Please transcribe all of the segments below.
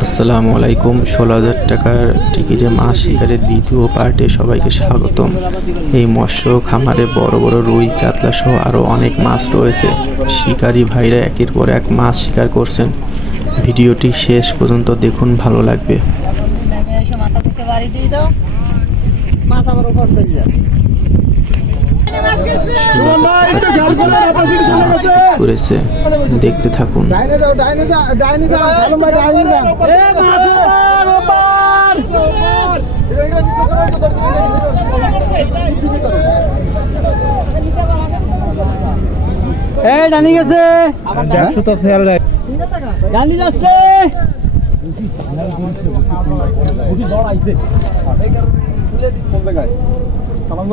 আসসালামু আলাইকুম। 16,000 টাকার টিকিটে মাছ শিকারের দ্বিতীয় পার্টে সবাইকে স্বাগতম। এই মৎস্য খামারে বড় বড় রুই, কাতলা সহ আরও অনেক মাছ রয়েছে। শিকারী ভাইরা একের পর এক মাছ শিকার করছেন। ভিডিওটি শেষ পর্যন্ত দেখুন, ভালো লাগবে। করেছে, দেখতে থাকুন। জানি গেছে জানি যাচ্ছে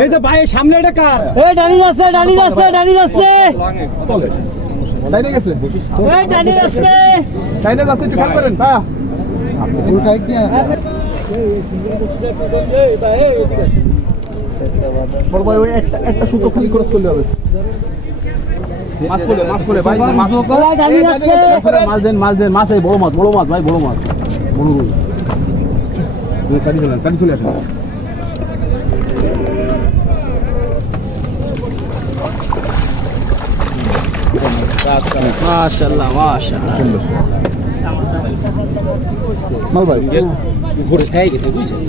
এই তো ভাই সামনে এটা কার? এই ডানি যাচ্ছে ডানি যাচ্ছে ডানি যাচ্ছে ডানি গেছে এই ডানি যাচ্ছে ডানি যাচ্ছে একটু খেয়াল করেন হ্যাঁ পুরোটা কি বড় ভাই ওই একটা সুতো খালি ক্রস করলে হবে। মাছ করে ভাই মাছ ডানি যাচ্ছে মাছ দেন মাছ এই বড় মাছ ভাই বড় মাছ বড় চালি চলে আসেন। মাশাআল্লাহ মাশাআল্লাহ মাল ভাই উপরে খাই গেছে বুঝছেন।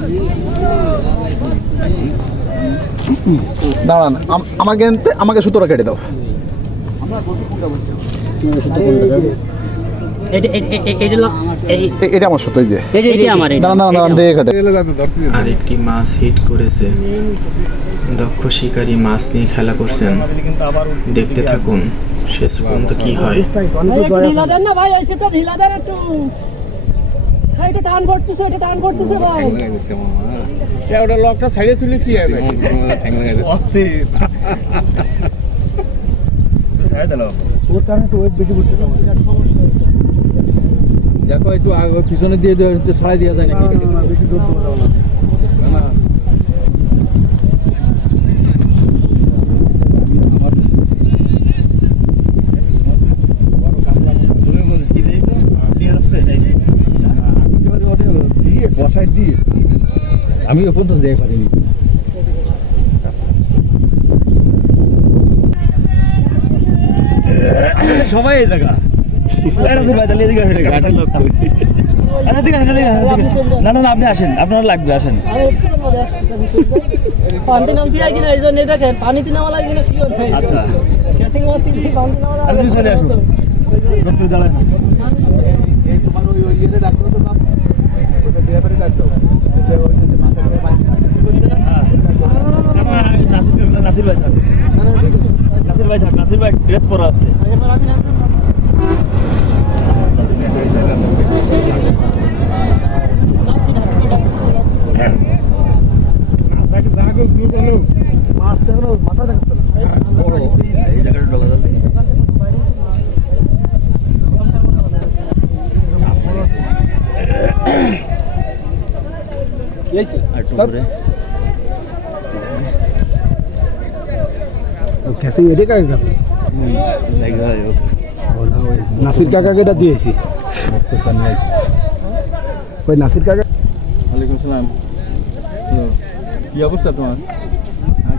দাঁড়ান আমাকে সুতোটা কেটে দাও। এটা আমার সুতো, এই যে দাঁড়ান দিয়ে কেটে। আরেকটি মাছ হিট করেছে। দক্ষ শিকারী মাছ নিয়ে খেলা করছেন, দেখতে থাকুন শেষ পর্যন্ত কি হয়। লকটা সাইডে তুলে কি হবে? দেখো একটু পিছনে দিয়ে ছাড়াই দেওয়া যায় নাকি? বেশি দূর না বসাই দিয়ে আমি পর্যন্ত যাই পারিনি। সবাই এই জায়গা না না আপনি আসেন, আপনার লাগবে আসেন। আচ্ছা চলে আসুন। নাসির ভাই ড্রেস পরা আছে। নাসির কাকাকে এটা দিয়েছি। ওই নাসির কাকা। ওয়ালাইকুম সালাম। কি অবস্থা তোমার?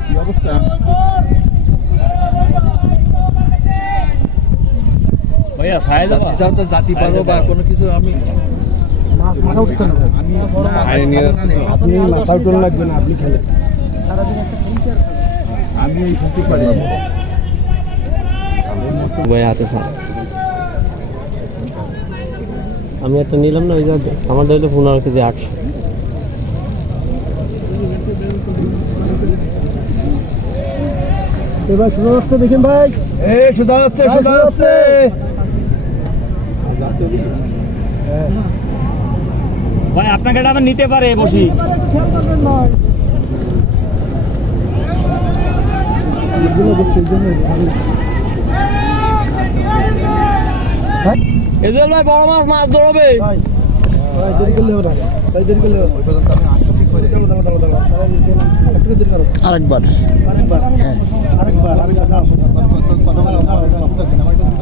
কি অবস্থা? ভাইয়া সাহেব জাতি পারো বা কোনো কিছু আমি মাথা উঠছে না। আপনি মাথা উঠলে লাগবে না, আপনি খেলেন। আমি এই শুনতে পারি ভাই হাতে। আমি একটা নিলাম না, ওই যে আমার দাইলে 15 কেজি 800। এবার সোজা যাচ্ছে দেখেন ভাই, সোজা যাচ্ছে। ভাই আপনাকে এটা নিতে পারে বসি। এজল ভাই বড় মাছ ধরবে। দেরি করলে হবে না ভাই, দেরি করলে হবে আরেকবার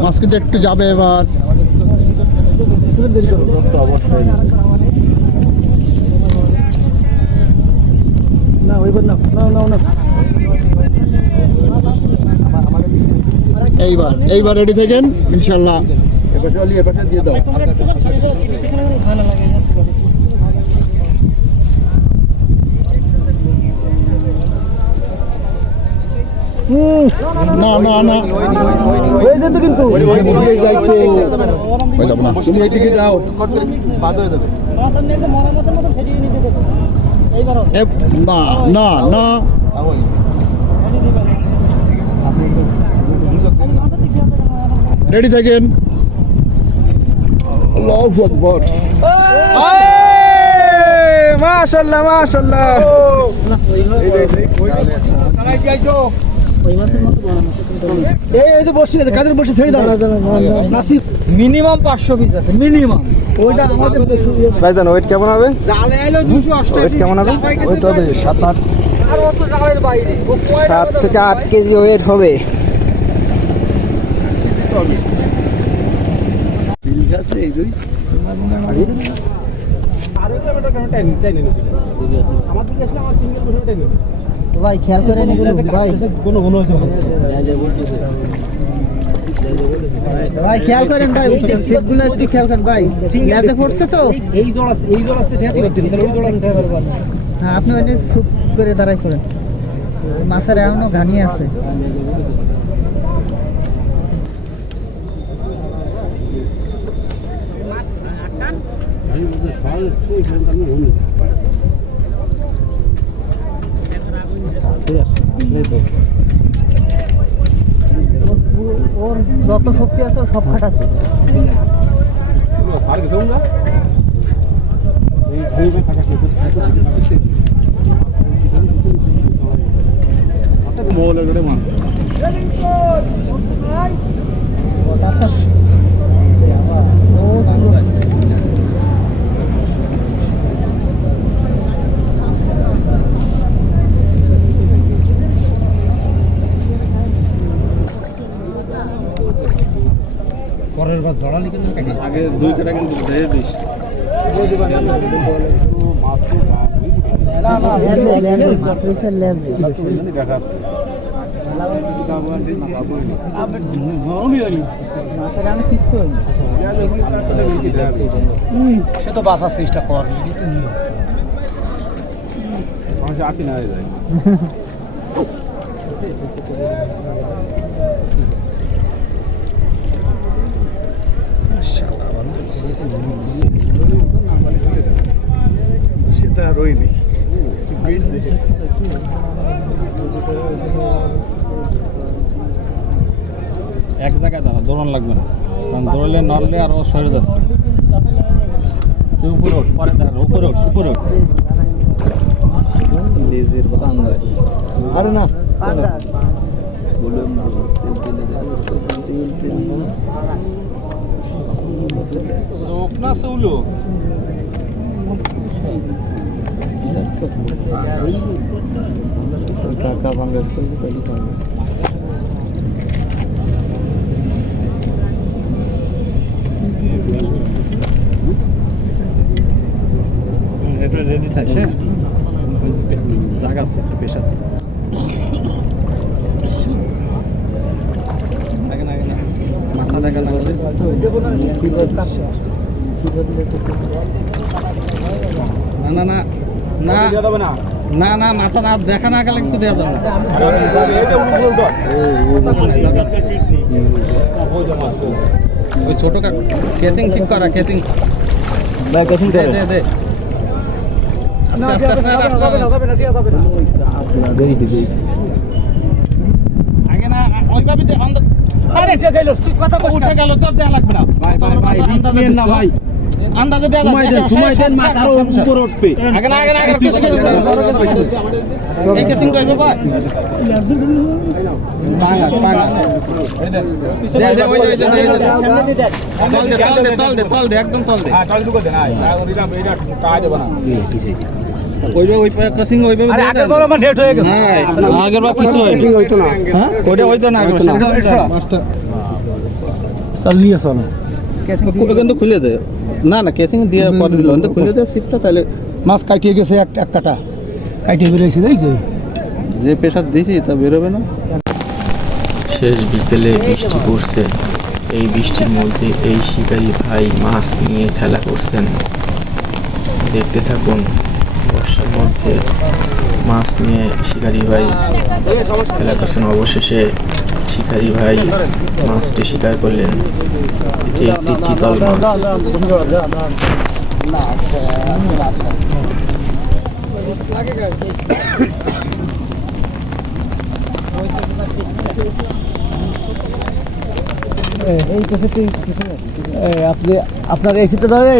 মাছ কিন্তু একটু যাবে এবার দেরি করো অবশ্যই না ওইবার না না এইবার রেডি থাকেন ইনশাল্লাহ। এপাশে দিয়ে দাও। না না না হয়ে যেত কিন্তু হয়ে যাবে না, তুমি এদিকে যাও। বাদ হয়ে যাবে না না না রেডি থাকেন। আল্লাহু আকবার মাশাআল্লাহ মাশাআল্লাহ। এই যে বসে আছে কাজের বসে ছেড়ে দাও নাসিব মিনিমাম 500 পিস আছে মিনিমাম। ওইটা আমাদের ভাইজান ওয়েট কেমন হবে? জালে আইলো 288 ওয়েট কেমন হবে? ওইটা হবে 7-8 আর অত জালের বাইরে 7 থেকে 8 কেজি ওয়েট হবে। ভাই খেয়াল করেন এগুলো ভাই ভাই খেয়াল করেন ভাই সেটগুলো একটু খেয়াল করেন ভাই লেজে পড়ছে তো এই জল আছে ঠেকে দিচ্ছেন তাহলে ওই জল উঠে পারবেন। হ্যাঁ আপনি ওইটা চুপ করে দাঁড়াই করেন মাছের এখনো ঘানি আছে ওর যত শক্তি আছে ও সব খাটাচ্ছে পরের বার জড়ালি কিন্তু আগে 2 কাটা কিন্তু ধরে দিস। সে তো বাঁচার চেষ্টা কর সেটা রইনি এক জায়গায় দাঁড়া, দৌড়ান লাগবে না, কারণ দৌড়লে নড়লে আরো সরে যাচ্ছে। তুই উপরে ওঠ, পরে দাঁড়া, উপরে ওঠ, উপরে ওঠ। আরে না ওঠ না সৌলো। টাকা বাংলাদেশ এটা রেডি থাকে, হ্যাঁ জায়গা আছে একটু পেশাতে। মাথা দেখা লাগলে না না না না না না মাথা না দেখা না গেলে কিছু দেওয়া যাবে না। ওই ছোট কেসিং ঠিক করা, কেসিং দে দে দে আস্তে আস্তে আস্তে আগে না ওইভাবে দে। আরে তুই কথা বল, উঠে গেল তো দেয়া লাগবে না ভাই, না ভাই আন্দাজে দেয়া যাবে, সময় দেন মাছ আরো উপরে উঠবে। আগে না কিছু এই কেসিং কইবে ভাই তল দে একদম তল দে আগের বার কিছু হয়েছে হ্যাঁ ওইটা হইতো না চল নিয়ে চল কিন্তু খুলে দে না না কেসিং দিয়ে পরে দিল কিন্তু খুলে দে সিপটা তাহলে মাছ কাটিয়ে গেছে এক কাটা কাটিয়ে বেরিয়েছে দেখছি যে প্রেশার দিয়েছি তা বেরোবে না শেষ বিকেলে বৃষ্টি পড়ছে। এই বৃষ্টির মধ্যে এই শিকারি ভাই মাছ নিয়ে খেলা করছেন। দেখতে থাকুন, বর্ষার মধ্যে মাছ নিয়ে শিকারি ভাই খেলা করছেন। অবশেষে শিকারি ভাই মাছটি শিকার করলেন। এটি একটি চিতল মাছ। আপনি আপনার এই সিটটা ধরে